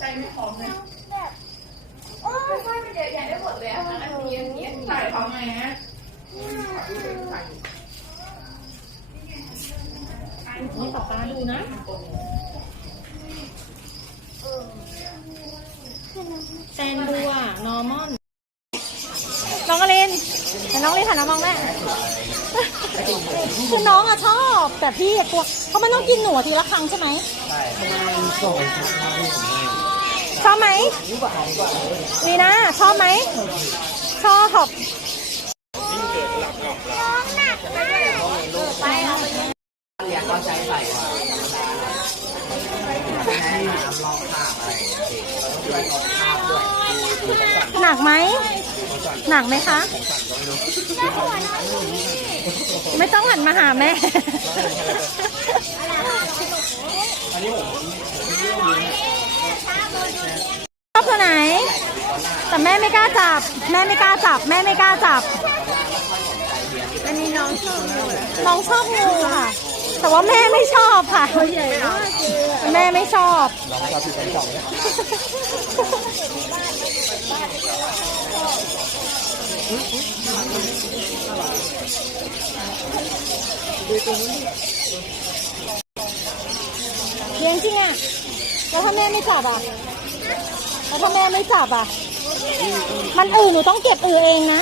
ใจไม่พร้อมเลยแบบโอ้ยใช่มันเยอะแยะได้หมดเลยอะอันนี้อันนี้อันนี้ใส่พร้อมไหมนี่ต่อตาดูนะแซนดัวนอร์มอน น้องอลินแต่น้องอลินหันมามองแม่คือน้องอะชอบ แต่พี่อะกลัวเพราะมันต้องกินหนูทีละครั้งใช่ไหมช อบไหมมีนะชอบไหมชอบหนักไหม หนักไหมคะ ไม่ต้องหันมาหาแม่ ชอบตัวไหน แต่แม่ไม่กล้าจับ แม่ไม่กล้าจับ แม่ไม่กล้าจับ อันนี้น้องชอบน้องชอบงูค่ะ แต่ว่าแม่ไม่ชอบค่ะแม่ไม่ชอบลองภาพผิดกันสองเนี่ยเลี้ยงจริงอะ แล้วถ้าแม่ไม่จับอะ แล้วถ้าแม่ไม่จับอะ มันอือหนูต้องเก็บอือเองนะ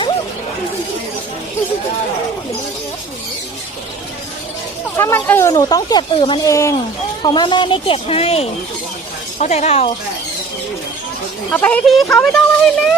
ถ้ามันอือหนูต้องเก็บอือมันเอง เพราะว่าแม่ไม่เก็บให้ เข้าใจเปล่า เอาไปให้พี่เขาไม่ต้องเอาให้แม่